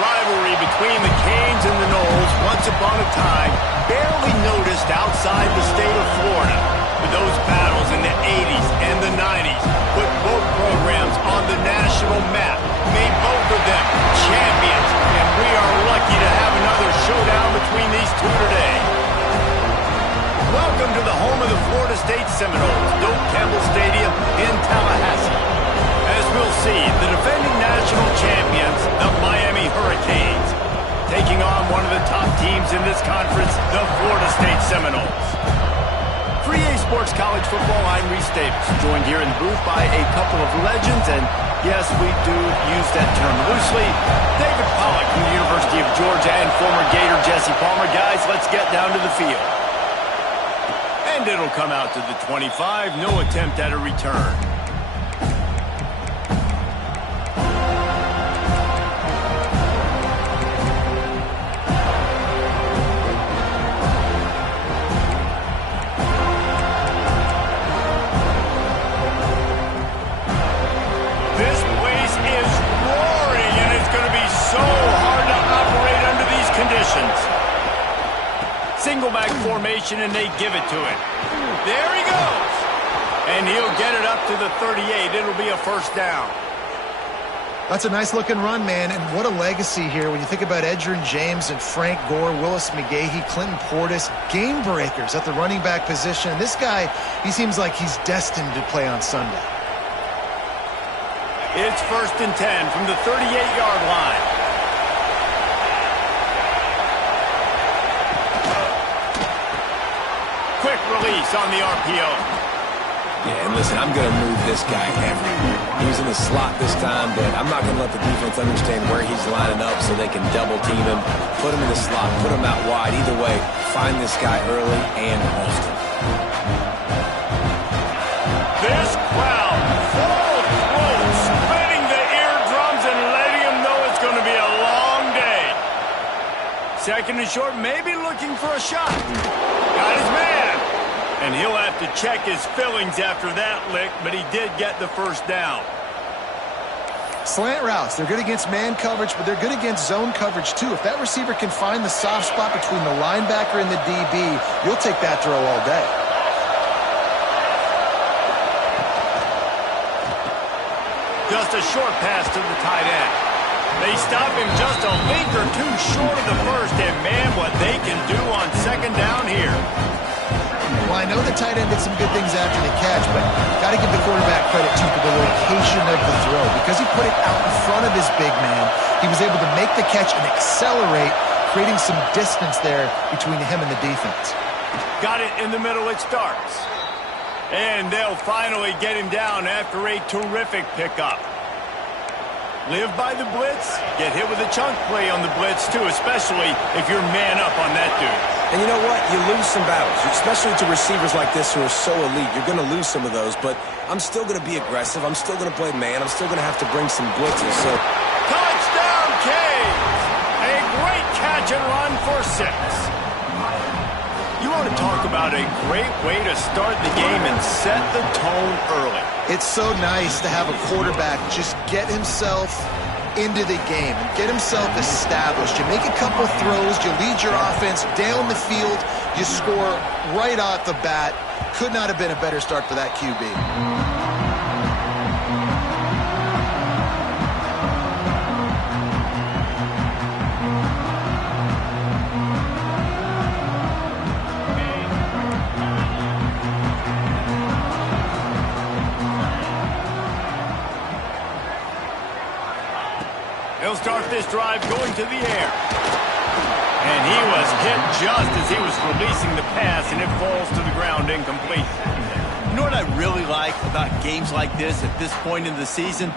rivalry between the Canes and the Noles, once upon a time, barely noticed outside the state of Florida. But those battles in the 80s and the 90s put both programs on the national map, made both of them champions, and we are lucky to have another showdown between these two today. Welcome to the home of the Florida State Seminoles, Doak Campbell Stadium in Tallahassee. As we'll see, the defending national champions, the Miami Hurricanes, taking on one of the top teams in this conference, the Florida State Seminoles. For EA Sports College Football, I'm Reese Davis, joined here in the booth by a couple of legends, and yes, we do use that term loosely. David Pollack from the University of Georgia and former Gator Jesse Palmer. Guys, let's get down to the field. And it'll come out to the 25, no attempt at a return. Single back formation, and they give it to him. There he goes. And he'll get it up to the 38. It'll be a first down. That's a nice-looking run, man, and what a legacy here when you think about Edgerrin James and Frank Gore, Willis McGahee, Clinton Portis, game breakers at the running back position. And this guy, he seems like he's destined to play on Sunday. It's 1st and 10 from the 38-yard line. Quick release on the RPO. Yeah, and listen, I'm going to move this guy everywhere. He was in the slot this time, but I'm not going to let the defense understand where he's lining up so they can double-team him, put him in the slot, put him out wide. Either way, find this guy early and often. This crowd, full throat, splitting the eardrums and letting him know it's going to be a long day. 2nd and short, maybe looking for a shot. Got his man. And he'll have to check his fillings after that lick, but he did get the first down. Slant routes, they're good against man coverage, but they're good against zone coverage too. If that receiver can find the soft spot between the linebacker and the DB, you'll take that throw all day. Just a short pass to the tight end. They stop him just a link or two short of the first, and man, what they can do on 2nd down here. Well, I know the tight end did some good things after the catch, but got to give the quarterback credit, too, for the location of the throw. Because he put it out in front of his big man, he was able to make the catch and accelerate, creating some distance there between him and the defense. Got it in the middle, it starts. And they'll finally get him down after a terrific pickup. Live by the blitz, get hit with a chunk play on the blitz, too, especially if you're man up on that dude. And you know what? You lose some battles, especially to receivers like this who are so elite. You're going to lose some of those, but I'm still going to be aggressive. I'm still going to play man. I'm still going to have to bring some blitzes. So, touchdown, Canes! A great catch and run for 6. You want to talk about a great way to start the game and set the tone early. It's so nice to have a quarterback just get himself into the game and get himself established. You make a couple throws, you lead your offense down the field, you score right off the bat. Could not have been a better start for that QB. He'll start this drive going to the air. And he was hit just as he was releasing the pass, and it falls to the ground incomplete. You know what I really like about games like this at this point in the season?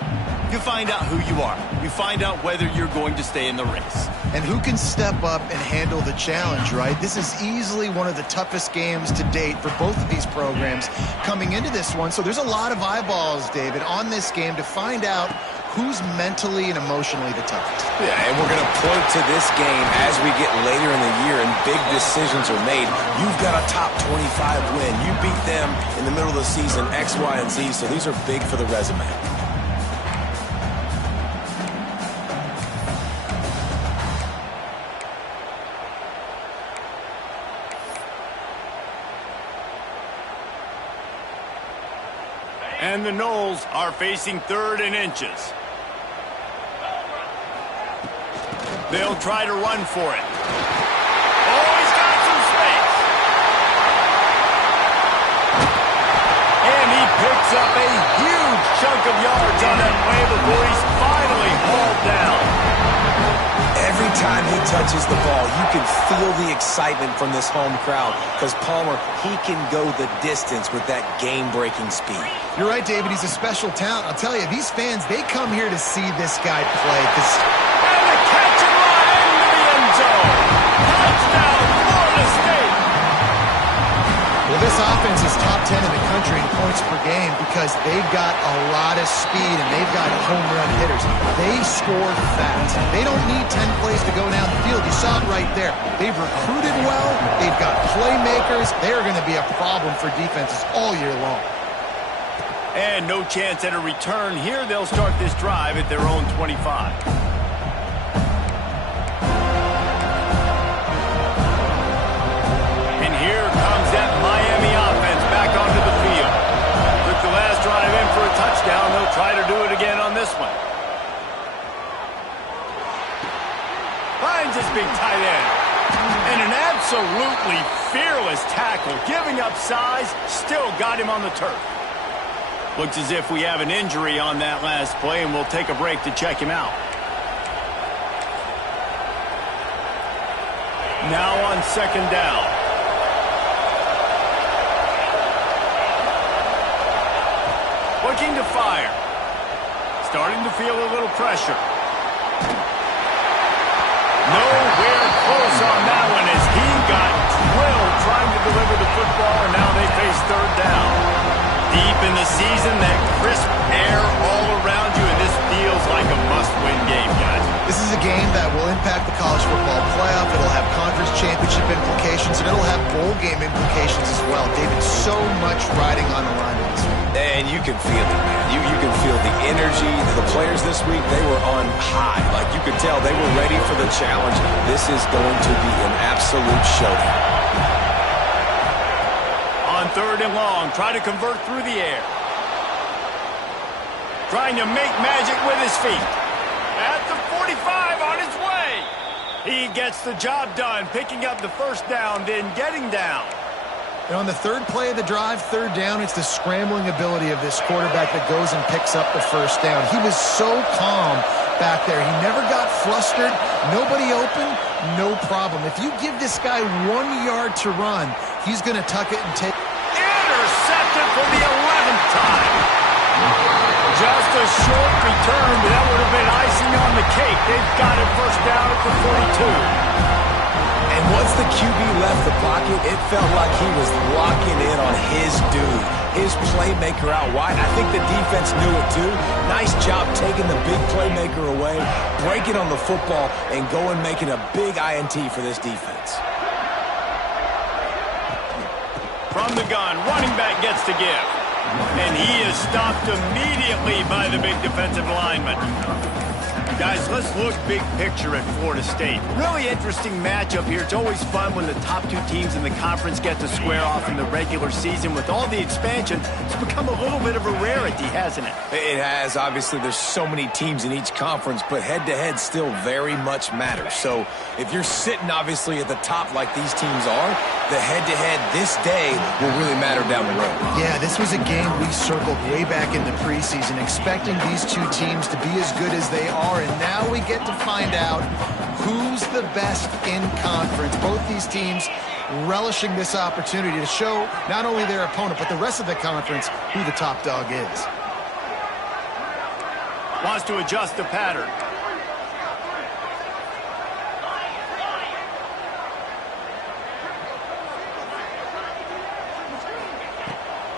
You find out who you are. You find out whether you're going to stay in the race. And who can step up and handle the challenge, right? This is easily one of the toughest games to date for both of these programs coming into this one. So there's a lot of eyeballs, David, on this game to find out who's mentally and emotionally the toughest. Yeah, and we're going to point to this game as we get later in the year and big decisions are made. You've got a top 25 win. You beat them in the middle of the season, X, Y, and Z, so these are big for the resume. And the Noles are facing 3rd and inches. They'll try to run for it. Oh, he's got some space. And he picks up a huge chunk of yards on that play before he's finally hauled down. Every time he touches the ball, you can feel the excitement from this home crowd because Palmer, he can go the distance with that game-breaking speed. You're right, David. He's a special talent. I'll tell you, these fans, they come here to see this guy play. And the catch and run into the end zone. Touchdown, Florida State. Well, this offense is top 10 in the country in points per game because they've got a lot of speed and they've got home run hitters. They score fast. They don't need 10 plays to go down the field. You saw it right there. They've recruited well. They've got playmakers. They're going to be a problem for defenses all year long. And no chance at a return here. They'll start this drive at their own 25. And here comes that Miami offense back onto the field. Took the last drive in for a touchdown. They'll try to do it again on this one. Finds his big tight end. And an absolutely fearless tackle. Giving up size, still got him on the turf. Looks as if we have an injury on that last play, and we'll take a break to check him out. Now on 2nd down. Looking to fire. Starting to feel a little pressure. Nowhere close on that one as he got drilled trying to deliver the football, and now they face 3rd down. Deep in the season, that crisp air all around you, and this feels like a must-win game, guys. This is a game that will impact the college football playoff. It'll have conference championship implications, and it'll have bowl game implications as well. David, so much riding on the line in this one. And you can feel it, man. You can feel the energy. The players this week, they were on high. Like you could tell they were ready for the challenge. This is going to be an absolute showdown. On 3rd and long, try to convert through the air. Trying to make magic with his feet. At the 45 on his way. He gets the job done, picking up the 1st down, then getting down. And on the 3rd play of the drive, 3rd down, it's the scrambling ability of this quarterback that goes and picks up the 1st down. He was so calm back there. He never got flustered. Nobody open, no problem. If you give this guy 1 yard to run, he's going to tuck it and take. Intercepted for the 11th time. Just a short return, but that would have been icing on the cake. They've got it 1st down at the 42. And once the QB left the pocket, it felt like he was locking in on his dude, his playmaker out wide. I think the defense knew it too. Nice job taking the big playmaker away, breaking on the football, and going making a big INT for this defense. From the gun, running back gets to give. And he is stopped immediately by the big defensive lineman. Guys, let's look big picture at Florida State. Really interesting matchup here. It's always fun when the top 2 teams in the conference get to square off in the regular season. With all the expansion, it's become a little bit of a rarity, hasn't it? It has. Obviously, there's so many teams in each conference, but head-to-head still very much matters. So if you're sitting, obviously, at the top like these teams are, the head-to-head this day will really matter down the road. Yeah, this was a game we circled way back in the preseason, expecting these 2 teams to be as good as they are, and now we get to find out who's the best in conference. Both these teams relishing this opportunity to show not only their opponent, but the rest of the conference who the top dog is. Wants to adjust the pattern.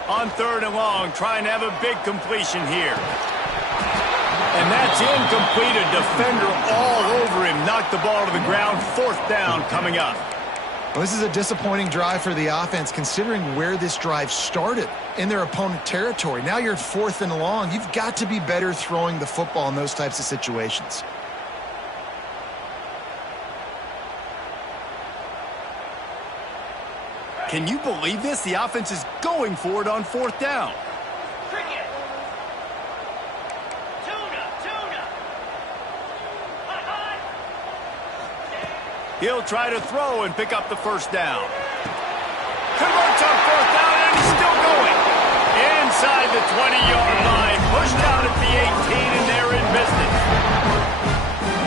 On 3rd and long, trying to have a big completion here. And that's incomplete. A defender all over him. Knocked the ball to the ground. 4th down coming up. Well, this is a disappointing drive for the offense, considering where this drive started in their opponent territory. Now you're at 4th and long. You've got to be better throwing the football in those types of situations. Can you believe this? The offense is going for it on 4th down. He'll try to throw and pick up the first down. Converts on fourth down, and he's still going. Inside the 20-yard line, pushed out at the 18, and they're in business.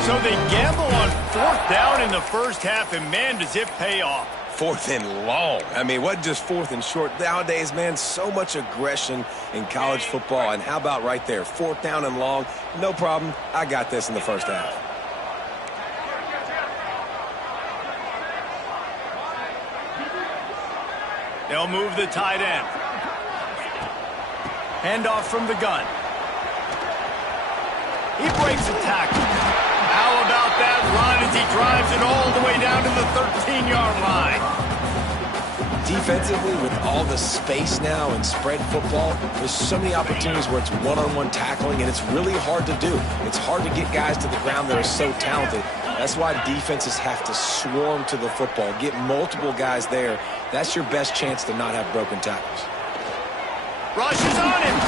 So they gamble on fourth down in the first half, and man, does it pay off. Fourth and long. I mean, what just fourth and short? Nowadays, man, so much aggression in college football. And how about right there? Fourth down and long. No problem. I got this in the first half. They'll move the tight end. Handoff from the gun. He breaks a tackle. How about that run as he drives it all the way down to the 13-yard line? Defensively, with all the space now and spread football, there's so many opportunities where it's one-on-one tackling, and it's really hard to do. It's hard to get guys to the ground that are so talented. That's why defenses have to swarm to the football, get multiple guys there. That's your best chance to not have broken tackles. Rush is on him.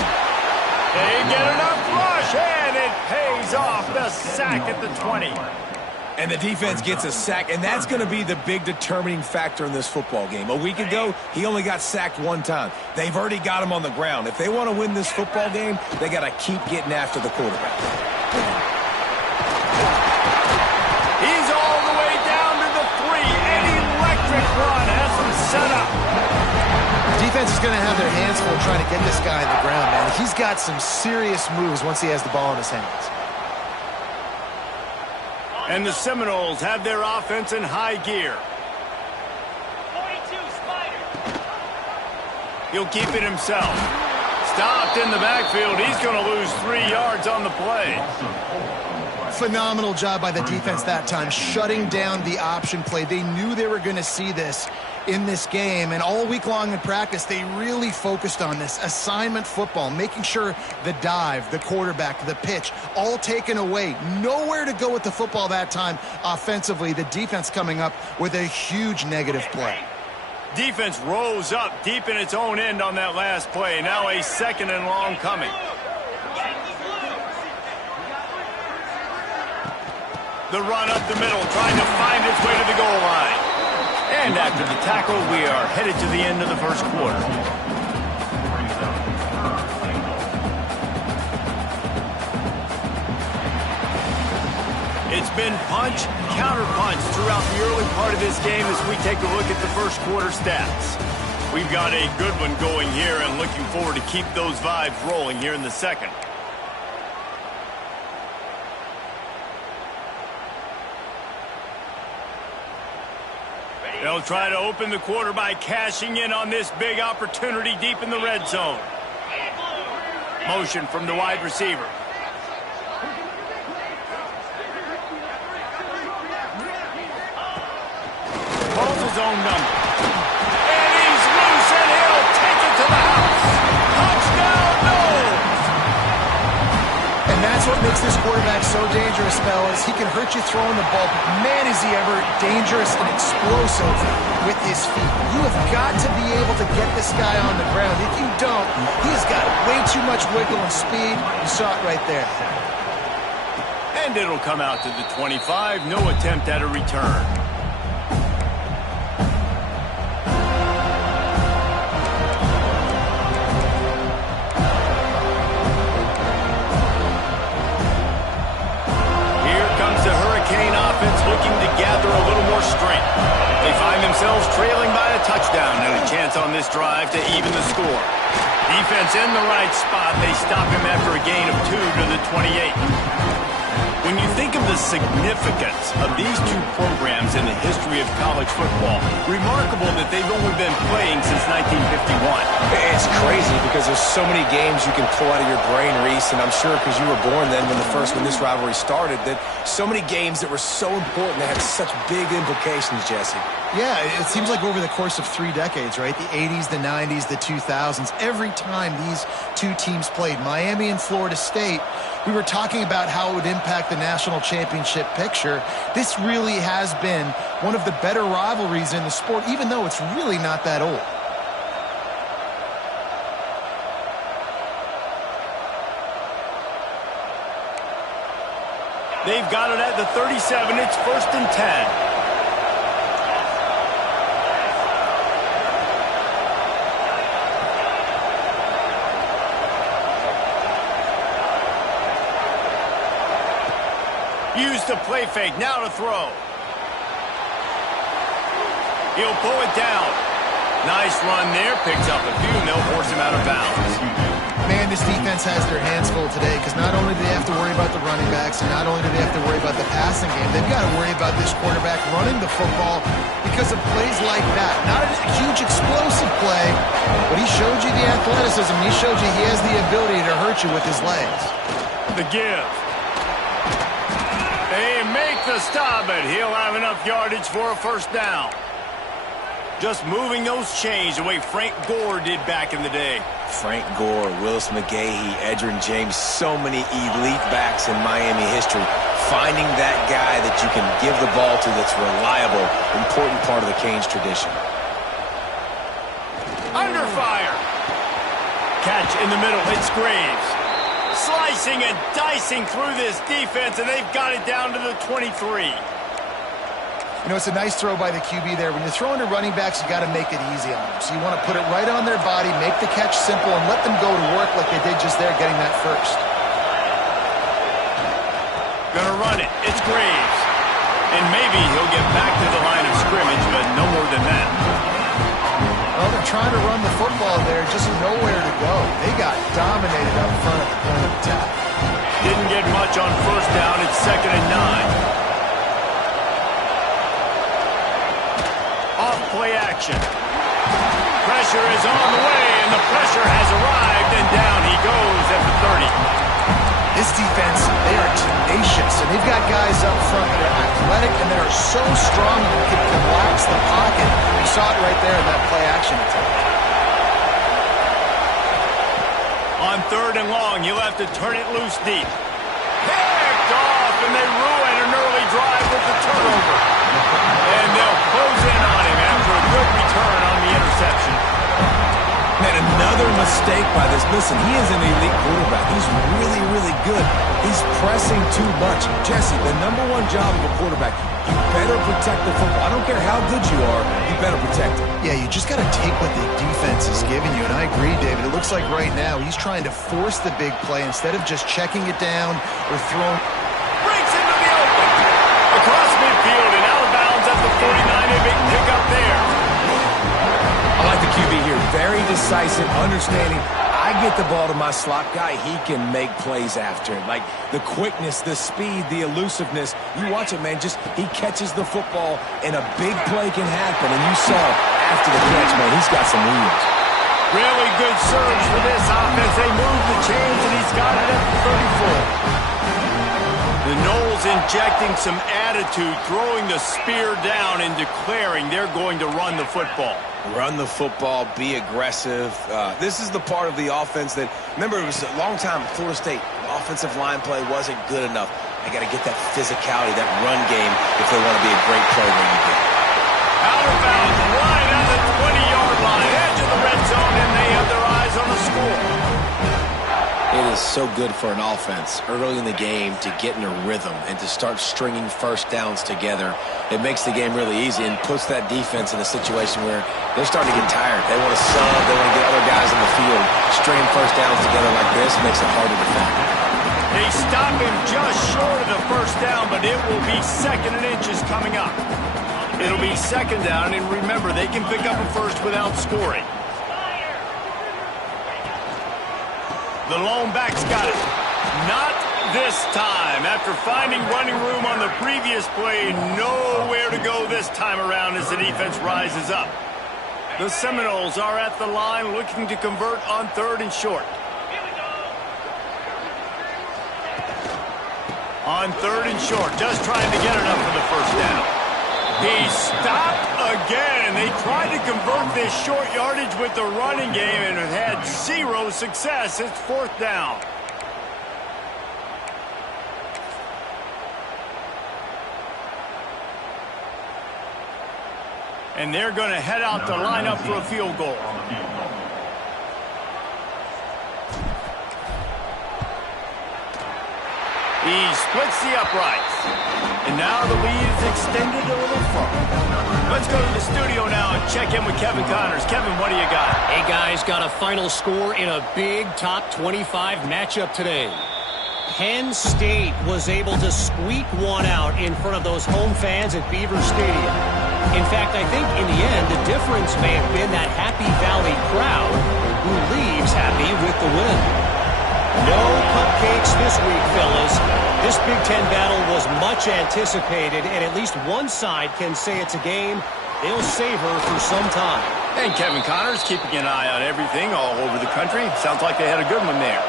They get enough rush, and it pays off. The sack at the 20. And the defense gets a sack, and that's going to be the big determining factor in this football game. A week ago, he only got sacked one time. They've already got him on the ground. If they want to win this football game, they got to keep getting after the quarterback. He's all the way down to the 3. An electric run has him set up. Defense is going to have their hands full trying to get this guy on the ground, man. He's got some serious moves once he has the ball in his hands. And the Seminoles have their offense in high gear. 42, Spider. He'll keep it himself. Stopped in the backfield. He's going to lose 3 yards on the play. Phenomenal job by the defense that time, shutting down the option play. They knew they were going to see this in this game, and all week long in practice, they really focused on this assignment football, making sure the dive, the quarterback, the pitch, all taken away. Nowhere to go with the football that time offensively. The defense coming up with a huge negative play. Defense rose up deep in its own end on that last play. Now a second and long coming. The run up the middle, trying to find its way to the goal line. And after the tackle, we are headed to the end of the first quarter. It's been punch, counter-punch throughout the early part of this game as we take a look at the first quarter stats. We've got a good one going here and looking forward to keep those vibes rolling here in the second. They'll try to open the quarter by cashing in on this big opportunity deep in the red zone. Motion from the wide receiver. Calls his own number. And he's loose, and he'll take it to the house. Touchdown, Noles! And that's what makes this quarterback so dangerous, fellas. He can hurt you throwing the ball, but man, is he ever dangerous and explosive with his feet. You have got to be able to get this guy on the ground. If you don't, he's got way too much wiggle and speed. You saw it right there. And it'll come out to the 25. No attempt at a return. Looking to gather a little more strength. They find themselves trailing by a touchdown and a chance on this drive to even the score. Defense in the right spot. They stop him after a gain of 2 to the 28. When you think of the significance of these two programs in the history of college football, remarkable that they've only been playing since 1951. It's crazy because there's so many games you can pull out of your brain, Reese, and I'm sure because you were born then when this rivalry started, that so many games that were so important that had such big implications, Jesse. Yeah, it seems like over the course of 3 decades, right? The 80s, the 90s, the 2000s, every time these two teams played, Miami and Florida State, we were talking about how it would impact the national championship picture. This really has been one of the better rivalries in the sport, even though it's really not that old. They've got it at the 37. It's 1st and 10. the play fake. Now to throw. He'll pull it down. Nice run there. Picks up a few, and they'll force him out of bounds. Man, this defense has their hands full today because not only do they have to worry about the running backs and not only do they have to worry about the passing game, they've got to worry about this quarterback running the football because of plays like that. Not a huge explosive play, but he showed you the athleticism. He showed you he has the ability to hurt you with his legs. The give. They make the stop, but he'll have enough yardage for a first down. Just moving those chains the way Frank Gore did back in the day. Frank Gore, Willis McGahee, Edgerrin James, so many elite backs in Miami history. Finding that guy that you can give the ball to that's reliable, important part of the Canes tradition. Under fire. Catch in the middle. It's Graves. Slicing and dicing through this defense, and they've got it down to the 23. You know, it's a nice throw by the QB there. When you're throwing to running backs, you got to make it easy on them. So you want to put it right on their body, make the catch simple, and let them go to work like they did just there, getting that first. Gonna run it. It's Graves. And maybe he'll get back to the line of scrimmage, but no more than that. Well, they're trying to run the football there, just nowhere to go. They got dominated up front at the point of attack. Didn't get much on first down. It's 2nd and 9. Off-play action. Pressure is on the way, and the pressure has arrived, and down he goes at the 30. This defense, they are tenacious, and they've got guys up front that are athletic, and they are so strong that they can collapse the pocket. You saw it right there in that play action attack. On 3rd and long, he'll have to turn it loose deep. Picked off, and they ruin an early drive with the turnover. And they'll close in on him after a good return on the interception. Man, another mistake by this. Listen, he is an elite quarterback. He's really, really good. He's pressing too much. Jesse, the #1 job of a quarterback, you better protect the football. I don't care how good you are, you better protect it. Yeah, you just got to take what the defense is giving you, and I agree, David. It looks like right now he's trying to force the big play instead of just checking it down or throwing. Breaks into the open. Across midfield and out of bounds at the 49. A big pickup there. I like the QB here. Very decisive, understanding. I get the ball to my slot guy, he can make plays after it. Like the quickness, the speed, the elusiveness. You watch it, man. Just he catches the football, and a big play can happen. And you saw after the catch, man, he's got some wheels. Really good surge for this offense. They move the chains, and he's got it at the 34. The Noles injecting some attitude, throwing the spear down and declaring they're going to run the football. Run the football, be aggressive. This is the part of the offense that, remember, it was a long time at Florida State. Offensive line play wasn't good enough. They got to get that physicality, that run game, if they want to be a great program again. Out of bounds, right on the 20-yard line, edge of the red zone, and they have their eyes on the score. It is so good for an offense early in the game to get in a rhythm and to start stringing first downs together. It makes the game really easy and puts that defense in a situation where they're starting to get tired. They want to sub, they want to get other guys in the field. Stringing first downs together like this makes it hard to defend. They stop him just short of the first down, but it will be 2nd and inches coming up. It'll be 2nd down, and remember, they can pick up a first without scoring. The lone back's got it. Not this time. After finding running room on the previous play, nowhere to go this time around as the defense rises up. The Seminoles are at the line looking to convert on 3rd and short. On 3rd and short, just trying to get enough for the first down. He stopped again. They tried to convert this short yardage with the running game and have had 0 success. It's 4th down. And they're going to head out to line up for a field goal. He splits the uprights. And now the lead is extended a little further. Let's go to the studio now and check in with Kevin Connors. Kevin, what do you got? Hey, guys, got a final score in a big top 25 matchup today. Penn State was able to squeak one out in front of those home fans at Beaver Stadium. In fact, I think in the end, the difference may have been that Happy Valley crowd who leaves happy with the win. No cupcakes this week, fellas. This Big Ten battle was much anticipated, and at least one side can say it's a game they'll savor for some time. And Kevin Connors keeping an eye on everything all over the country. Sounds like they had a good one there.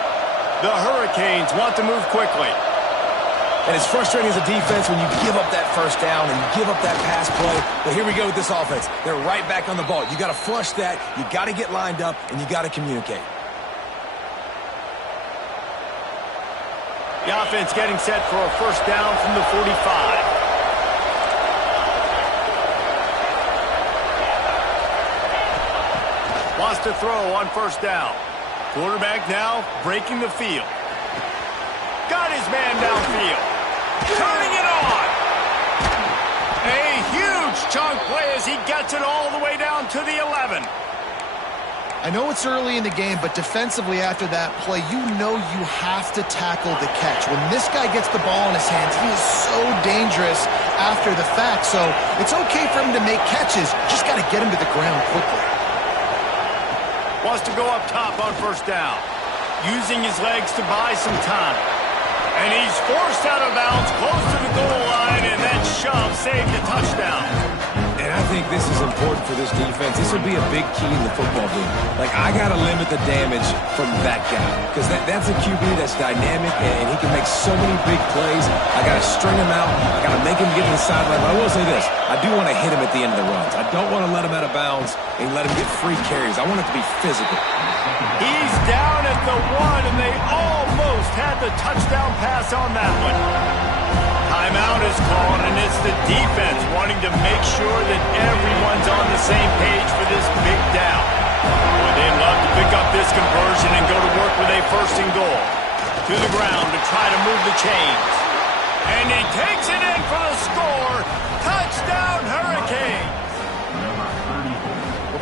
The Hurricanes want to move quickly. And it's frustrating as a defense when you give up that first down and you give up that pass play. But here we go with this offense. They're right back on the ball. You got to flush that. You got to get lined up, and you got to communicate. The offense getting set for a first down from the 45. Wants to throw on first down. Quarterback now breaking the field. Got his man downfield. Turning it on. A huge chunk play as he gets it all the way down to the 11. I know it's early in the game, but defensively after that play, you know you have to tackle the catch. When this guy gets the ball in his hands, he is so dangerous after the fact. So it's okay for him to make catches. Just got to get him to the ground quickly. Wants to go up top on first down. Using his legs to buy some time. And he's forced out of bounds close to the goal line, and that shove saved the touchdown. And I think this is important for this defense. This would be a big key in the football game. Like, I got to limit the damage from that guy. Because that's a QB that's dynamic, and he can make so many big plays. I got to string him out. I got to make him get to the sideline. But I will say this. I do want to hit him at the end of the runs. I don't want to let him out of bounds and let him get free carries. I want it to be physical. He's down at the 1, and they almost had the touchdown pass on that one. Timeout is called, and it's the defense wanting to make sure that everyone's on the same page for this big down. Boy, they'd love to pick up this conversion and go to work with a first and goal. To the ground to try to move the chains. And he takes it in for the score. Touchdown, Hurricanes!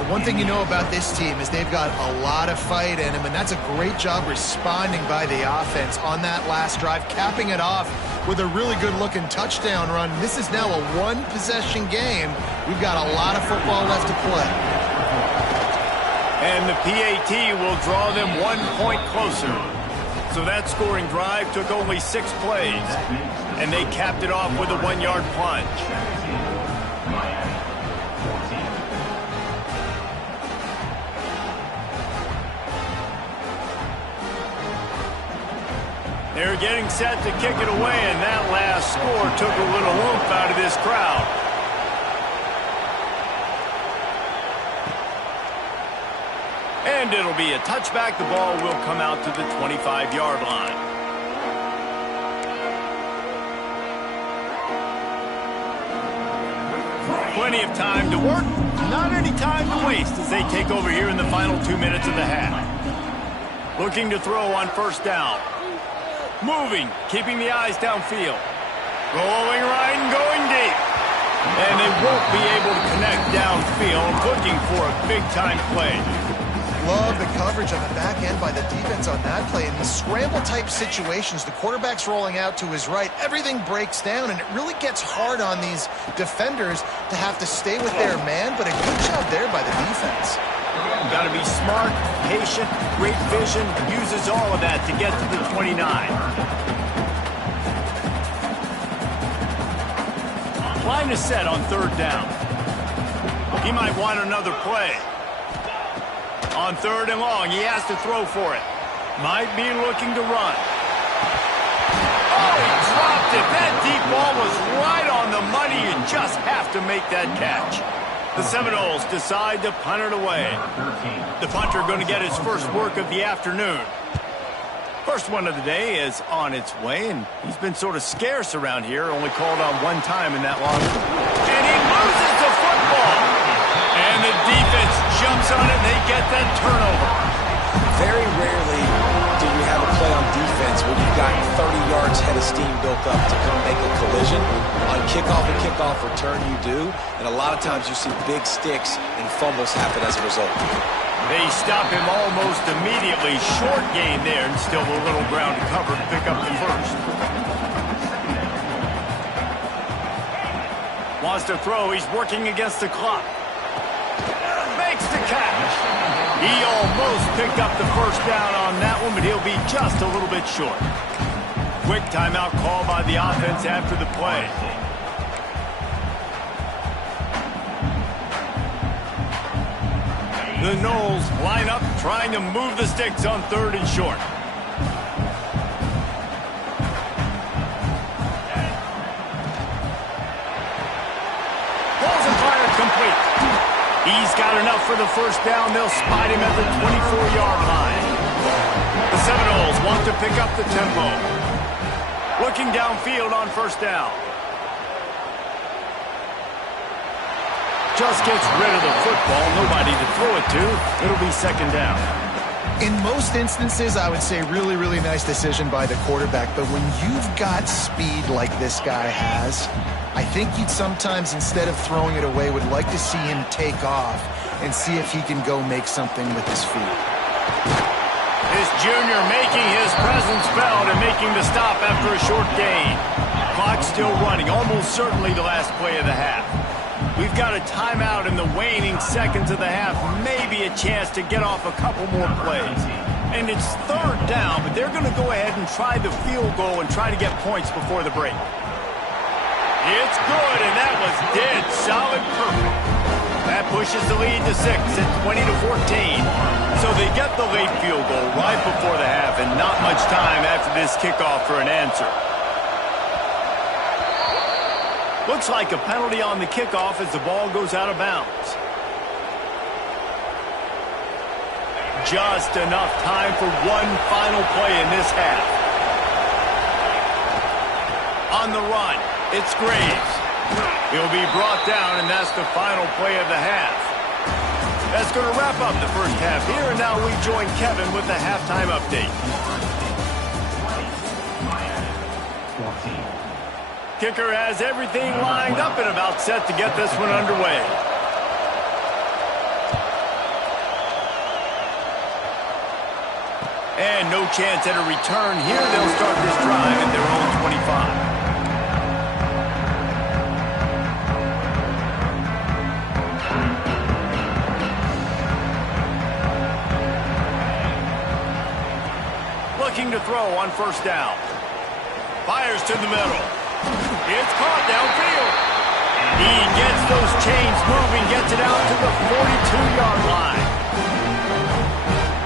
One thing you know about this team is they've got a lot of fight in them, and that's a great job responding by the offense on that last drive, capping it off with a really good-looking touchdown run. This is now a one-possession game. We've got a lot of football left to play. And the PAT will draw them 1 point closer. So that scoring drive took only 6 plays, and they capped it off with a 1-yard plunge. They're getting set to kick it away, and that last score took a little oomph out of this crowd. And it'll be a touchback. The ball will come out to the 25-yard line. Plenty of time to work, not any time to waste as they take over here in the final 2 minutes of the half. Looking to throw on first down. Moving, keeping the eyes downfield. Rolling right and going deep. And they won't be able to connect downfield, looking for a big-time play. Love the coverage on the back end by the defense on that play. In these scramble-type situations, the quarterback's rolling out to his right. Everything breaks down, and it really gets hard on these defenders to have to stay with their man, but a good job there by the defense. Got to be smart, patient, great vision, uses all of that to get to the 29. Line is set on third down. He might want another play. On third and long, he has to throw for it. Might be looking to run. Oh, he dropped it. That deep ball was right on the money. You just have to make that catch. The Seminoles decide to punt it away. The punter going to get his first work of the afternoon. First one of the day is on its way, and he's been sort of scarce around here, only called on 1 time in that long. And he loses the football. And the defense jumps on it, and they get that turnover. Very rarely do you have a play on defense where you've got 30 yards head of steam built up to come make a collision. On kickoff and kickoff return, you do. And a lot of times you see big sticks and fumbles happen as a result. They stop him almost immediately. Short gain there, and still a little ground to cover to pick up the first. Wants to throw. He's working against the clock. Makes the catch. He almost picked up the first down on that one, but he'll be just a little bit short. Quick timeout call by the offense after the play. The Noles line up, trying to move the sticks on 3rd and short. Balls and fire complete. He's got enough for the first down. They'll spot him at the 24-yard line. The Seminoles want to pick up the tempo. Looking downfield on first down. Just gets rid of the football. Nobody to throw it to. It'll be second down. In most instances, I would say really, really nice decision by the quarterback. But when you've got speed like this guy has, I think you'd sometimes, instead of throwing it away, would like to see him take off and see if he can go make something with his feet. This junior making his presence felt and making the stop after a short gain. Clock still running, almost certainly the last play of the half. We've got a timeout in the waning seconds of the half, maybe a chance to get off a couple more plays. And it's 3rd down, but they're going to go ahead and try the field goal and try to get points before the break. It's good, and that was dead solid perfect. That pushes the lead to 6 at 20-14. So they get the late field goal right before the half, and not much time after this kickoff for an answer. Looks like a penalty on the kickoff as the ball goes out of bounds. Just enough time for one final play in this half. On the run, it's Graves. He'll be brought down, and that's the final play of the half. That's going to wrap up the first half here, and now we join Kevin with the halftime update. Kicker has everything lined up and about set to get this one underway. And no chance at a return here. They'll start this drive at their own 25. Looking to throw on first down. Fires to the middle. It's caught downfield. He gets those chains moving, gets it out to the 42-yard line.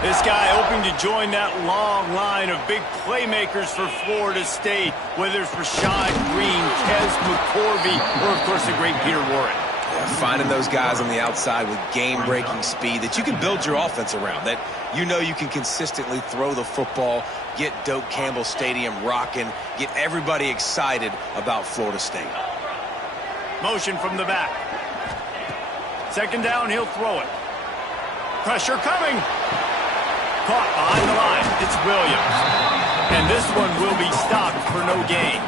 This guy hoping to join that long line of big playmakers for Florida State, whether it's Rashad Green, Kez McCorvey, or, of course, the great Peter Warren. Yeah, finding those guys on the outside with game-breaking speed that you can build your offense around, that you know you can consistently throw the football, get Doak Campbell Stadium rocking, get everybody excited about Florida State. Motion from the back. Second down, he'll throw it. Pressure coming. Caught behind the line. It's Williams. And this one will be stopped for no gain.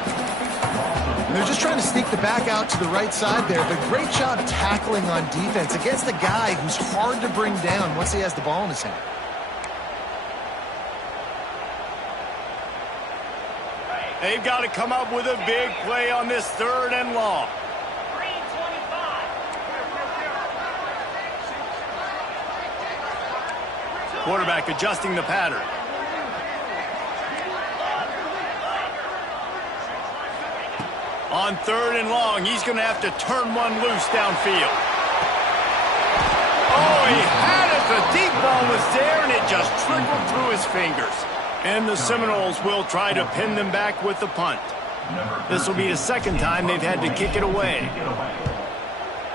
They're just trying to sneak the back out to the right side there, but great job tackling on defense against a guy who's hard to bring down once he has the ball in his hand. They've got to come up with a big play on this 3rd and long. Quarterback adjusting the pattern. On 3rd and long, he's going to have to turn one loose downfield. Oh, he had it. The deep ball was there, and it just trickled through his fingers. And the Seminoles will try to pin them back with the punt. This will be the second time they've had to kick it away.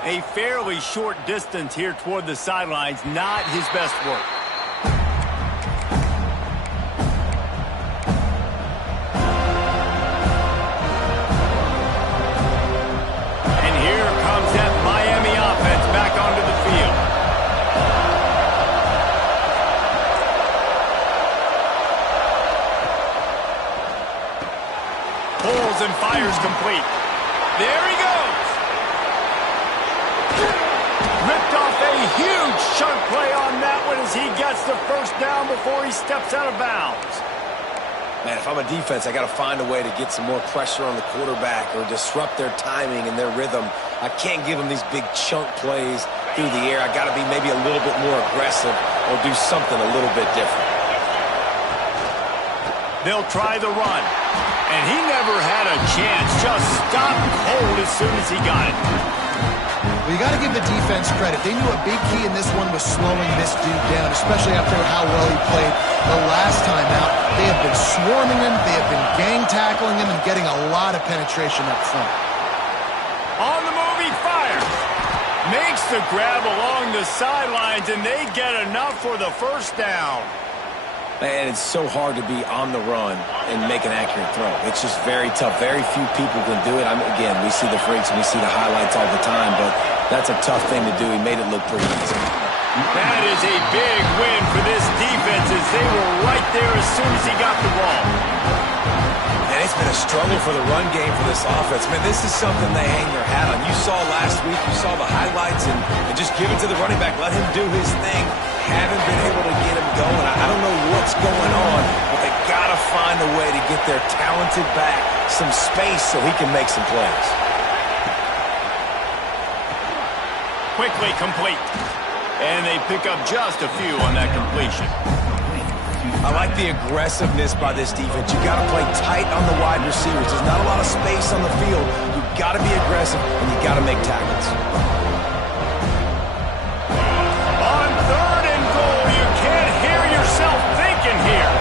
A fairly short distance here toward the sidelines, not his best work. And here comes that Miami offense back onto the field. Pulls and fires complete. There he goes. Ripped off a huge chunk play on that one as he gets the first down before he steps out of bounds. Man, if I'm a defense, I got to find a way to get some more pressure on the quarterback or disrupt their timing and their rhythm. I can't give them these big chunk plays through the air. I got to be maybe a little bit more aggressive or do something a little bit different. They'll try the run. And he never had a chance. Just stopped cold as soon as he got it. Well, you got to give the defense credit. They knew a big key in this one was slowing this dude down, especially after how well he played the last time out. They have been swarming him. They have been gang tackling him and getting a lot of penetration up front. On the move, he fires. Makes the grab along the sidelines, and they get enough for the first down. Man, it's so hard to be on the run and make an accurate throw. It's just very tough. Very few people can do it. Again, we see the freaks and we see the highlights all the time, but that's a tough thing to do. He made it look pretty easy. That is a big win for this defense as they were right there as soon as he got the ball. And it's been a struggle for the run game for this offense. Man, this is something they hang their hat on. You saw last week, you saw the highlights, and just give it to the running back. Let him do his thing. Haven't been able to get him going. I don't know what's going on, but they got to find a way to get their talented back some space so he can make some plays. Quickly complete. And they pick up just a few on that completion. I like the aggressiveness by this defense. You got to play tight on the wide receivers. There's not a lot of space on the field. You got to be aggressive, and you got to make tackles. On 3rd and goal, you can't hear yourself thinking here.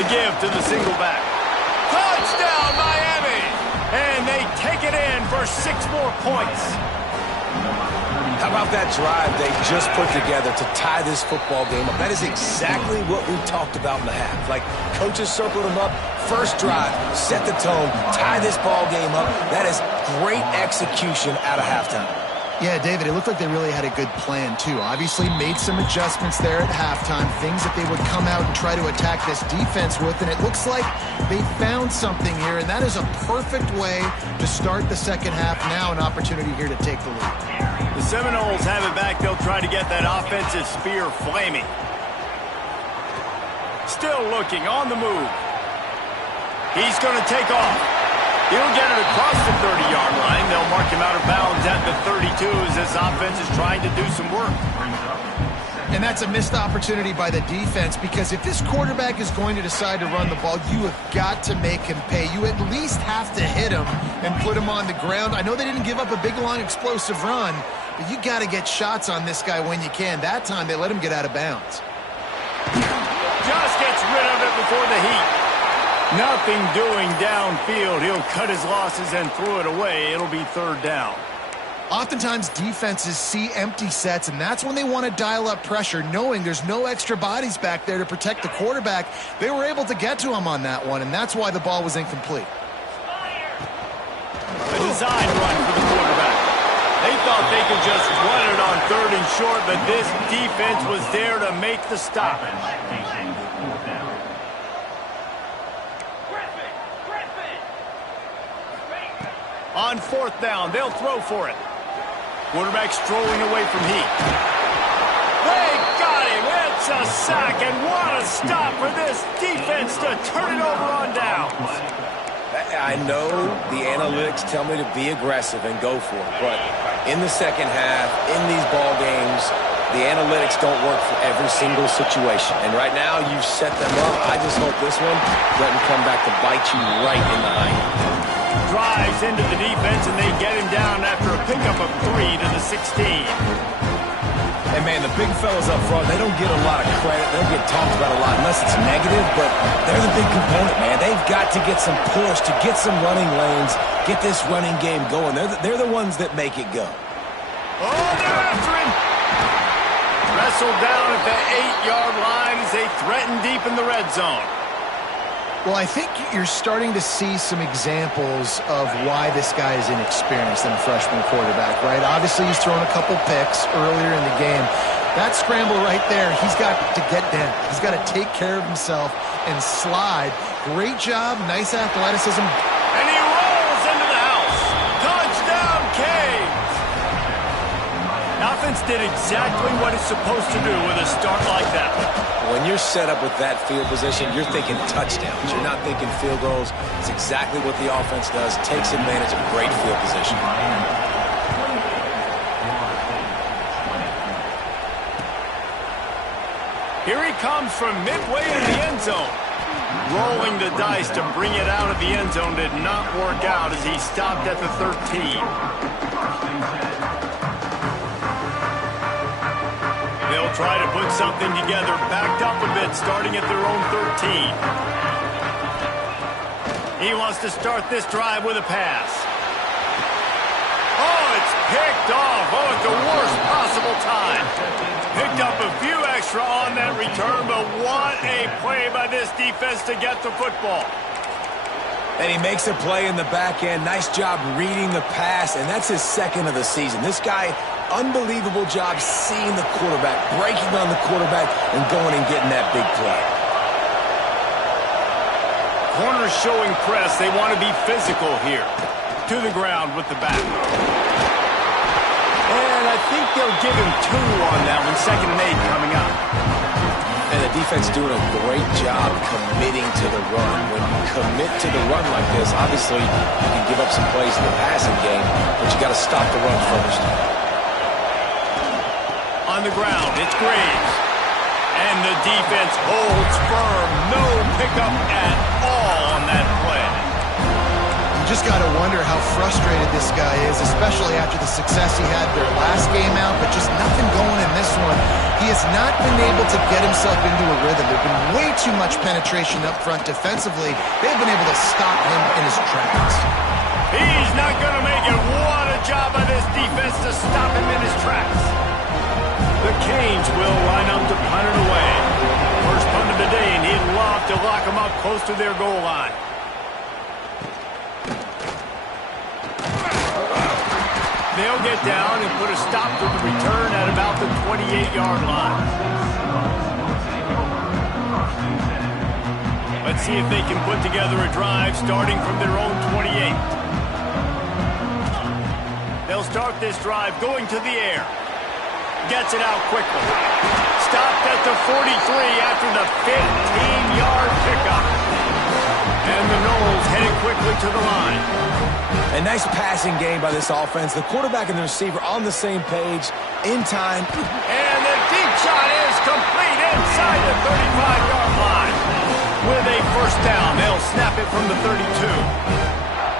The give to the single back. Touchdown, Miami! And they take it in for 6 more points. How about that drive they just put together to tie this football game up? That is exactly what we talked about in the half. Like, coaches circled them up. First drive, set the tone, tie this ball game up. That is great execution out of halftime. Yeah, David, it looked like they really had a good plan, too. Obviously made some adjustments there at halftime, things that they would come out and try to attack this defense with, and it looks like they found something here, and that is a perfect way to start the second half. Now an opportunity here to take the lead. The Seminoles have it back. They'll try to get that offensive spear flaming. Still looking on the move. He's going to take off. He'll get it across the 30-yard line. They'll mark him out of bounds at the 32 as this offense is trying to do some work. And that's a missed opportunity by the defense, because if this quarterback is going to decide to run the ball, you have got to make him pay. You at least have to hit him and put him on the ground. I know they didn't give up a big, long, explosive run, but you got to get shots on this guy when you can. That time they let him get out of bounds. Just gets rid of it before the heat. Nothing doing downfield. He'll cut his losses and throw it away. It'll be 3rd down. Oftentimes defenses see empty sets, and that's when they want to dial up pressure, knowing there's no extra bodies back there to protect the quarterback. They were able to get to him on that one, and that's why the ball was incomplete. A design run for the quarterback. They thought they could just run it on 3rd and short, but this defense was there to make the stop. On 4th down, they'll throw for it. Quarterback strolling away from heat. They got him. It's a sack, and what a stop for this defense to turn it over on downs. I know the analytics tell me to be aggressive and go for it, but in the second half, in these ball games, the analytics don't work for every single situation. And right now, you've set them up. I just hope this one doesn't come back to bite you right in the hind. Drives into the defense, and they get him down after a pickup of 3 to the 16. And, man, the big fellas up front, they don't get a lot of credit. They don't get talked about a lot unless it's negative, but they're the big component, man. They've got to get some push, to get some running lanes, get this running game going. They're the ones that make it go. Oh, they're after him. Wrestled down at the 8-yard line as they threaten deep in the red zone. Well, I think you're starting to see some examples of why this guy is inexperienced in a freshman quarterback, right? Obviously, he's thrown a couple picks earlier in the game. That scramble right there, he's got to get down. He's got to take care of himself and slide. Great job, nice athleticism. And he rolls into the house. Touchdown, K. did exactly what it's supposed to do with a start like that. When you're set up with that field position, you're thinking touchdowns. You're not thinking field goals. It's exactly what the offense does. Takes advantage of great field position. Here he comes from midway in the end zone. Rolling the dice to bring it out of the end zone did not work out as he stopped at the 13. They'll try to put something together, backed up a bit, starting at their own 13. He wants to start this drive with a pass. Oh, it's picked off. Oh, at the worst possible time. Picked up a few extra on that return, but what a play by this defense to get the football. And he makes a play in the back end. Nice job reading the pass, and that's his second of the season. This guy, unbelievable job seeing the quarterback, breaking on the quarterback, and going and getting that big play. Corners showing press. They want to be physical here. To the ground with the back. And I think they'll give him 2 on that one. 2nd and 8 coming up. And the defense doing a great job committing to the run. When you commit to the run like this, obviously you can give up some plays in the passing game, but you got to stop the run first. On the ground, it's Graves. And the defense holds firm. No pickup at all on that play. You just got to wonder how frustrated this guy is, especially after the success he had their last game out, but just nothing going in this one. He has not been able to get himself into a rhythm. There's been way too much penetration up front defensively. They've been able to stop him in his tracks. He's not going to make it. What a job by this defense to stop him in his tracks. The Canes will line up to punt it away. First punt of the day, and he'd love to lock him up close to their goal line. They'll get down and put a stop to the return at about the 28-yard line. Let's see if they can put together a drive starting from their own 28. They'll start this drive going to the air. Gets it out quickly. Stopped at the 43 after the 15-yard pickup. And the Noles headed quickly to the line. A nice passing game by this offense. The quarterback and the receiver on the same page, in time. And the deep shot is complete inside the 35-yard line. With a first down, they'll snap it from the 32.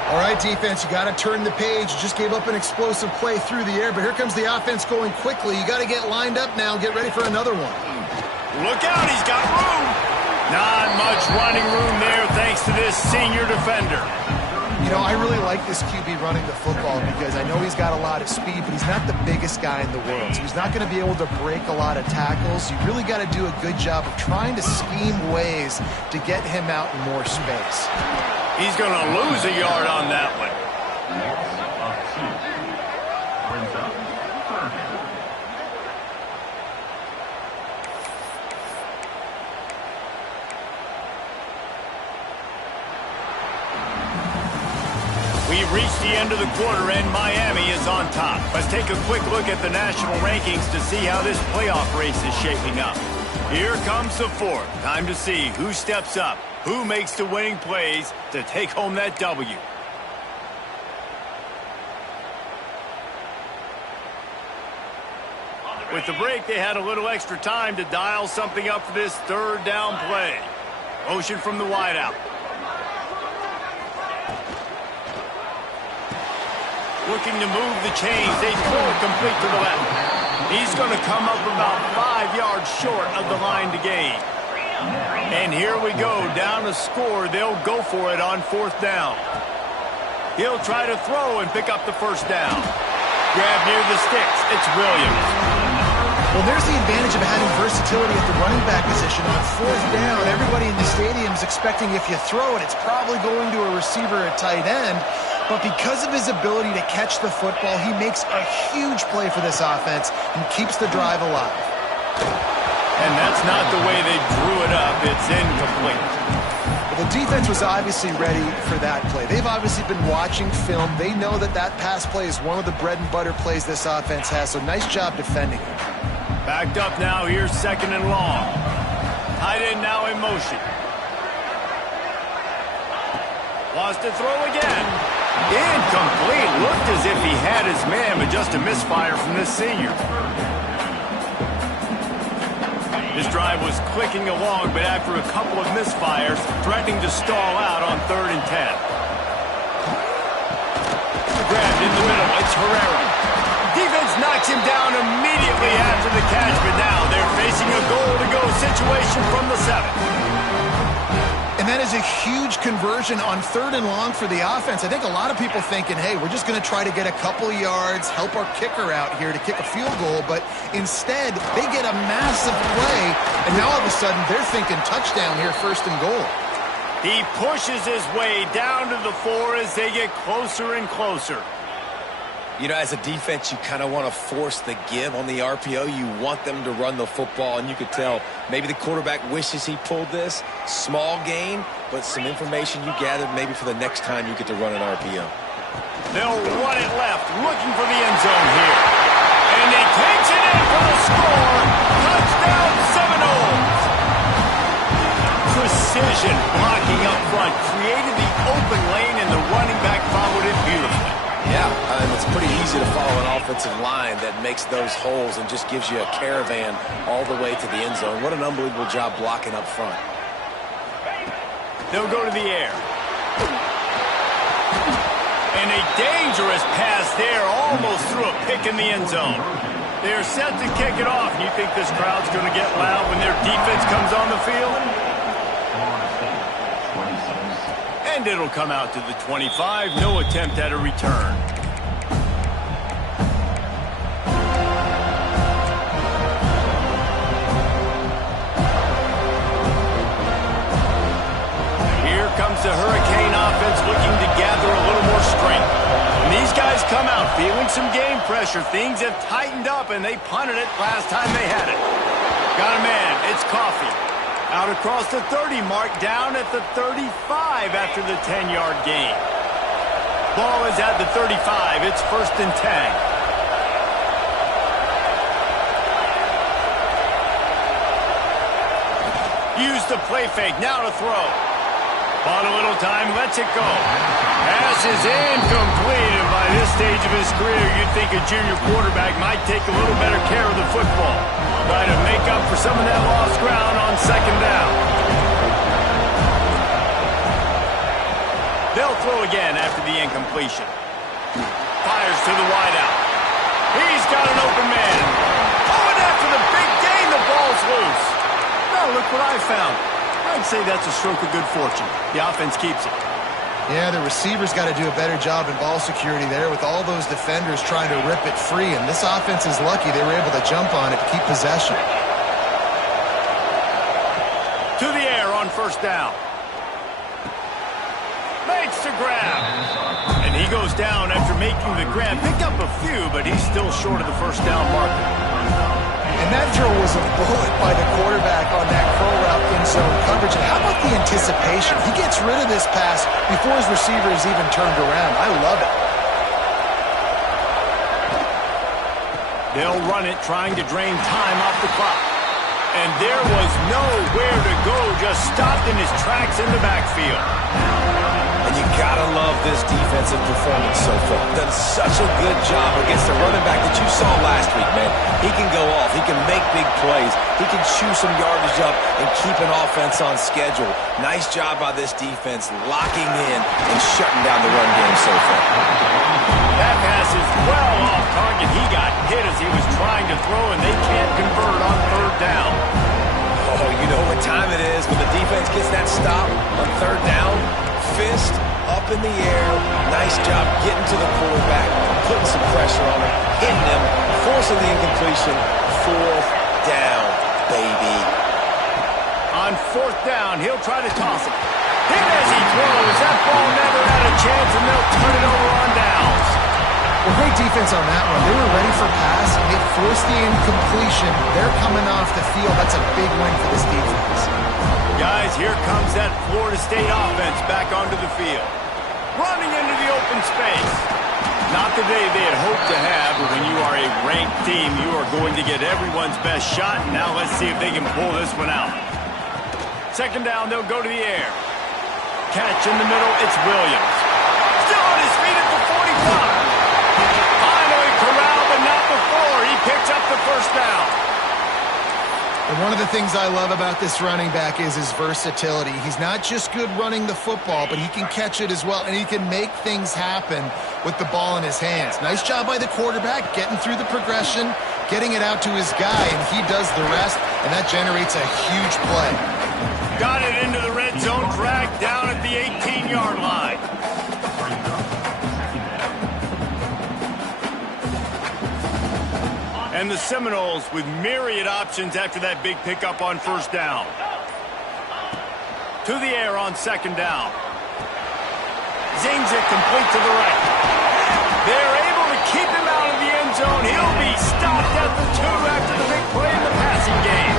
All right, defense, you got to turn the page. You just gave up an explosive play through the air, but here comes the offense going quickly. You got to get lined up now and get ready for another one. Look out, he's got room. Not much running room there thanks to this senior defender. You know, I really like this QB running the football because I know he's got a lot of speed, but he's not the biggest guy in the world. So he's not going to be able to break a lot of tackles. You really got to do a good job of trying to scheme ways to get him out in more space. He's going to lose a yard on that one. We've reached the end of the quarter, and Miami is on top. Let's take a quick look at the national rankings to see how this playoff race is shaping up. Here comes the fourth. Time to see who steps up, who makes the winning plays to take home that W. With the break, they had a little extra time to dial something up for this third down play. Motion from the wideout. Looking to move the chains. They throw it complete to the left. He's going to come up about 5 yards short of the line to gain. And here we go. Down to score. They'll go for it on fourth down. He'll try to throw and pick up the first down. Grab near the sticks. It's Williams. Well, there's the advantage of having versatility at the running back position. On fourth down, everybody in the stadium is expecting if you throw it, it's probably going to a receiver at tight end. But because of his ability to catch the football, he makes a huge play for this offense and keeps the drive alive. And that's not the way they drew it up. It's incomplete. The defense was obviously ready for that play. They've obviously been watching film. They know that that pass play is one of the bread and butter plays this offense has, so nice job defending it. Backed up now, here's 2nd and long. Tight end now in motion. Wants to throw again. Incomplete. Looked as if he had his man, but just a misfire from this senior. This drive was clicking along, but after a couple of misfires, threatening to stall out on 3rd and 10. Grabbed in the middle. It's Herrera. Defense knocks him down immediately after the catch, but now they're facing a goal-to-go situation from the 7. And that is a huge conversion on 3rd and long for the offense. I think a lot of people thinking, hey, we're just going to try to get a couple of yards, help our kicker out here to kick a field goal. But instead, they get a massive play, and now all of a sudden they're thinking touchdown here, 1st and goal. He pushes his way down to the 4 as they get closer and closer. You know, as a defense, you kind of want to force the give on the RPO. You want them to run the football, and you could tell maybe the quarterback wishes he pulled this. Small gain, but some information you gathered maybe for the next time you get to run an RPO. They'll run it left, looking for the end zone here. And he takes it in for the score. Touchdown, Seminoles. Precision blocking up front created the open lane, and the running back followed it beautifully. Yeah, it's pretty easy to follow an offensive line that makes those holes and just gives you a caravan all the way to the end zone. What an unbelievable job blocking up front. They'll go to the air. And a dangerous pass there, almost threw a pick in the end zone. They're set to kick it off. You think this crowd's going to get loud when their defense comes on the field? And it'll come out to the 25. No attempt at a return. Here comes the Hurricane offense looking to gather a little more strength. And these guys come out feeling some game pressure. Things have tightened up, and they punted it last time they had it. Got a man. It's Coffee. Out across the 30 mark, down at the 35 after the 10-yard gain. Ball is at the 35. It's 1st and 10. Use the play fake. Now to throw. Bought a little time. Lets it go. Pass is incomplete. And by this stage of his career, you'd think a junior quarterback might take a little better care of the football. Try to make up for some of that lost ground on 2nd down. They'll throw again after the incompletion. Fires to the wideout. He's got an open man. Oh, and after the big gain, the ball's loose. Now look what I found. I'd say that's a stroke of good fortune. The offense keeps it. Yeah, the receivers got to do a better job in ball security there with all those defenders trying to rip it free, and this offense is lucky they were able to jump on it to keep possession. To the air on 1st down. Makes the grab. And he goes down after making the grab. Picked up a few, but he's still short of the 1st down marker. And that throw was a bullet by the quarterback on that curl route in zone coverage. And how about the anticipation? He gets rid of this pass before his receiver is even turned around. I love it. They'll run it, trying to drain time off the clock. And there was nowhere to go, just stopped in his tracks in the backfield. And you gotta love this defensive performance so far. Done such a good job against the running back that you saw last week, man. He can go off. He can make big plays. He can chew some yardage up and keep an offense on schedule. Nice job by this defense locking in and shutting down the run game so far. That pass is well off target. He got hit as he was trying to throw, and they can't convert on 3rd down. Oh, you know what time it is when the defense gets that stop on 3rd down. Fist up in the air. Nice job getting to the quarterback, putting some pressure on him, hitting him, forcing the incompletion. 4th down, baby. On 4th down, he'll try to toss it. Hit as he throws. That ball never had a chance, and they'll turn it over on downs. Well, great defense on that one. They were ready for pass. They forced the incompletion. They're coming off the field. That's a big win for this defense. Guys, here comes that Florida State offense back onto the field. Running into the open space. Not the day they had hoped to have, but when you are a ranked team, you are going to get everyone's best shot. Now let's see if they can pull this one out. Second down, they'll go to the air. Catch in the middle, it's Williams. Still on his feet at the 45. Finally corralled, but not before. He picks up the first down. And one of the things I love about this running back is his versatility. He's not just good running the football, but he can catch it as well, and he can make things happen with the ball in his hands. Nice job by the quarterback, getting through the progression, getting it out to his guy, and he does the rest, and that generates a huge play. Got it into the red zone, dragged down at the 18-yard line. And the Seminoles with myriad options after that big pickup on first down. To the air on second down. Zings it complete to the right. They're able to keep him out of the end zone. He'll be stopped at the 2 after the big play in the passing game.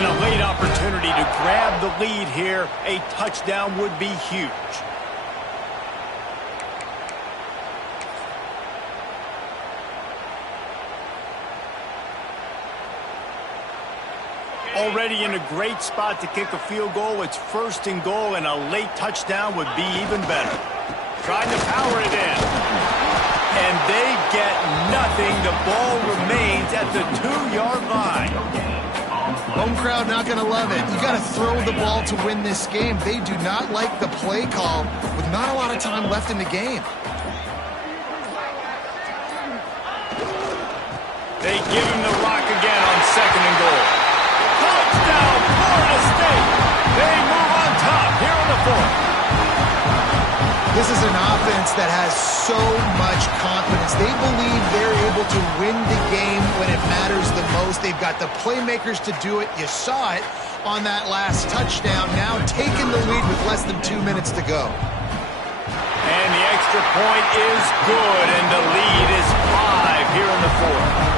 And a late opportunity to grab the lead here. A touchdown would be huge. Already in a great spot to kick a field goal. It's first and goal, and a late touchdown would be even better. Trying to power it in. And they get nothing. The ball remains at the 2-yard line. Home crowd not going to love it. You got to throw the ball to win this game. They do not like the play call with not a lot of time left in the game. They give him the rock again on second and goal. Touchdown, Florida State. They move on top here on the 4th. This is an offense that has so much confidence. They believe they're able to win the game when it matters the most. They've got the playmakers to do it. You saw it on that last touchdown. Now taking the lead with less than 2 minutes to go. And the extra point is good, and the lead is 5 here in the 4th.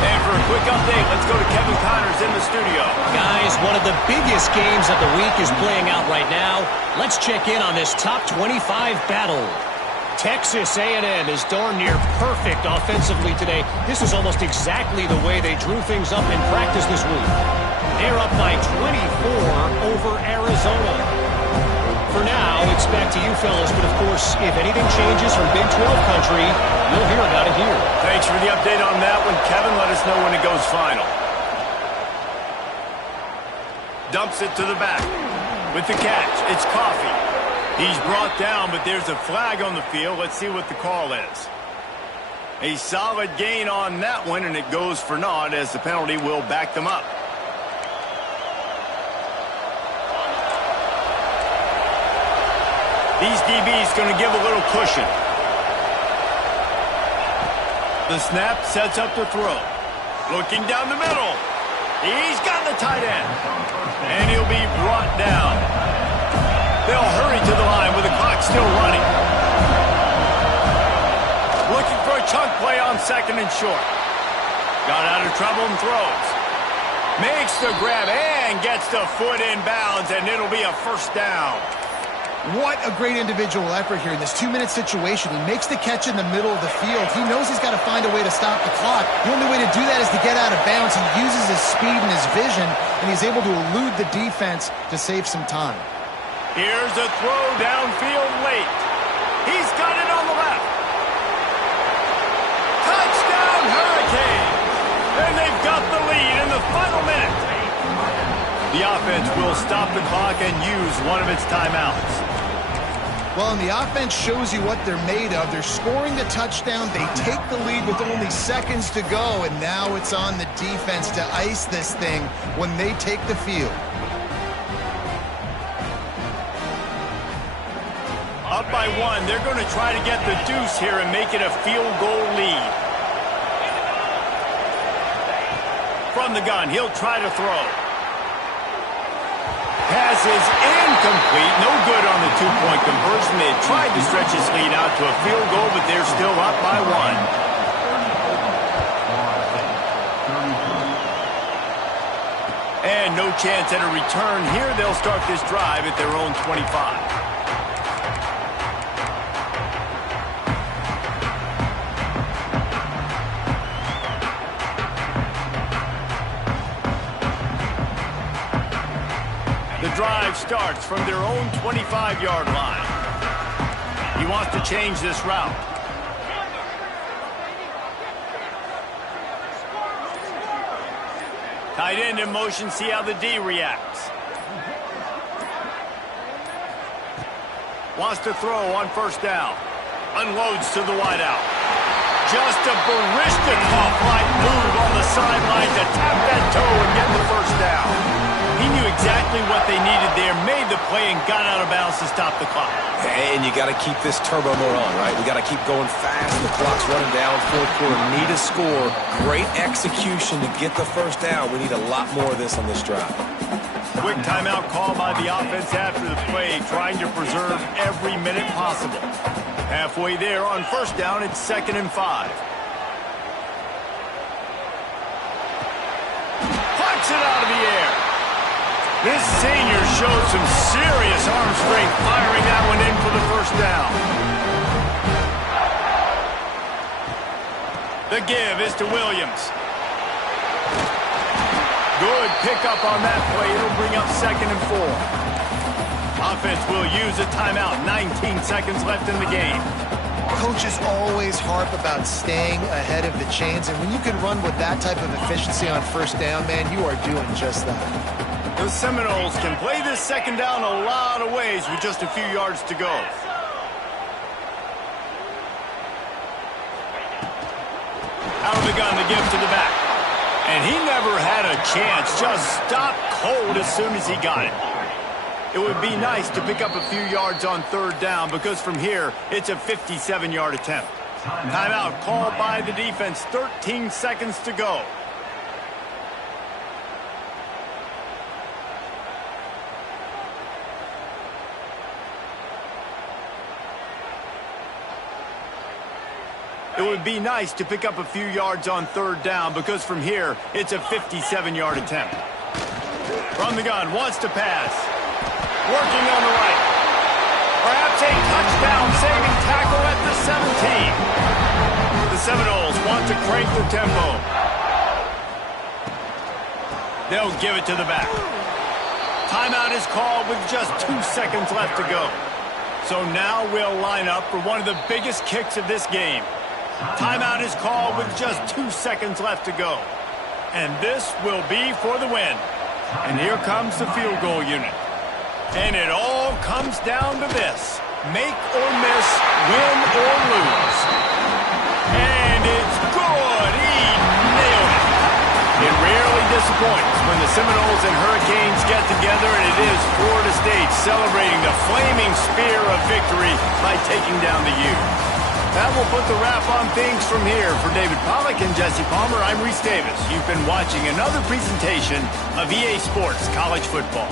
And for a quick update, let's go to Kevin Connors in the studio. Guys, one of the biggest games of the week is playing out right now. Let's check in on this top 25 battle. Texas A&M is darn near perfect offensively today. This is almost exactly the way they drew things up in practice this week. They're up by 24 over Arizona. For now, it's back to you fellas, but of course, if anything changes from Big 12 country, you'll hear about it here. Thanks for the update on that one, Kevin. Let us know when it goes final. Dumps it to the back. With the catch, it's Coffee. He's brought down, but there's a flag on the field. Let's see what the call is. A solid gain on that one, and it goes for naught as the penalty will back them up. These DBs going to give a little cushion. The snap sets up the throw. Looking down the middle. He's got the tight end. And he'll be brought down. They'll hurry to the line with the clock still running. Looking for a chunk play on second and short. Got out of trouble and throws. Makes the grab and gets the foot in bounds, and it'll be a first down. What a great individual effort here in this 2-minute situation. He makes the catch in the middle of the field. He knows he's got to find a way to stop the clock. The only way to do that is to get out of bounds. He uses his speed and his vision, and he's able to elude the defense to save some time. Here's a throw downfield late. He's got it on the left. Touchdown, Hurricanes! And they've got the lead in the final minute. The offense will stop the clock and use one of its timeouts. Well, and the offense shows you what they're made of. They're scoring the touchdown. They take the lead with only seconds to go, and now it's on the defense to ice this thing when they take the field. Up by 1, they're going to try to get the deuce here and make it a field goal lead. From the gun, he'll try to throw. Pass is incomplete. No good on the two-point conversion. They tried to stretch his lead out to a field goal, but they're still up by 1. And find no chance at a return here. They'll start this drive at their own 25. The drive starts from their own 25-yard line. He wants to change this route. Tight end in motion, see how the D reacts. Wants to throw on first down. Unloads to the wideout. Just a Baryshnikov-like move on the sideline to tap that toe and get the first down. He knew exactly what they needed there, made the play, and got out of bounds to stop the clock. And you got to keep this turbo mode on, right? We got to keep going fast. The clock's running down. Fourth quarter, need a score. Great execution to get the first down. We need a lot more of this on this drive. Quick timeout call by the offense after the play, trying to preserve every minute possible. Halfway there on first down, it's 2nd and 5. Plucks it out of the air. This senior showed some serious arm strength firing that one in for the first down. The give is to Williams. Good pickup on that play. It'll bring up 2nd and 4. Offense will use a timeout. 19 seconds left in the game. Coaches always harp about staying ahead of the chains, and when you can run with that type of efficiency on first down, man, you are doing just that. The Seminoles can play this second down a lot of ways with just a few yards to go. Out of the gun, the give to the back. And he never had a chance. Just stopped cold as soon as he got it. It would be nice to pick up a few yards on third down because from here, it's a 57-yard attempt. Timeout called by the defense. 13 seconds to go. It would be nice to pick up a few yards on third down because from here, it's a 57-yard attempt. From the gun, wants to pass. Working on the right. Perhaps a touchdown-saving tackle at the 17. The Seminoles want to crank the tempo. They'll give it to the back. Timeout is called with just 2 seconds left to go. So now we'll line up for one of the biggest kicks of this game. Timeout is called with just 2 seconds left to go. And this will be for the win. And here comes the field goal unit. And it all comes down to this. Make or miss, win or lose. And it's good. He nailed it. It rarely disappoints when the Seminoles and Hurricanes get together, and it is Florida State celebrating the flaming spear of victory by taking down the U. That will put the wrap on things from here. For David Pollack and Jesse Palmer, I'm Reese Davis. You've been watching another presentation of EA Sports College Football.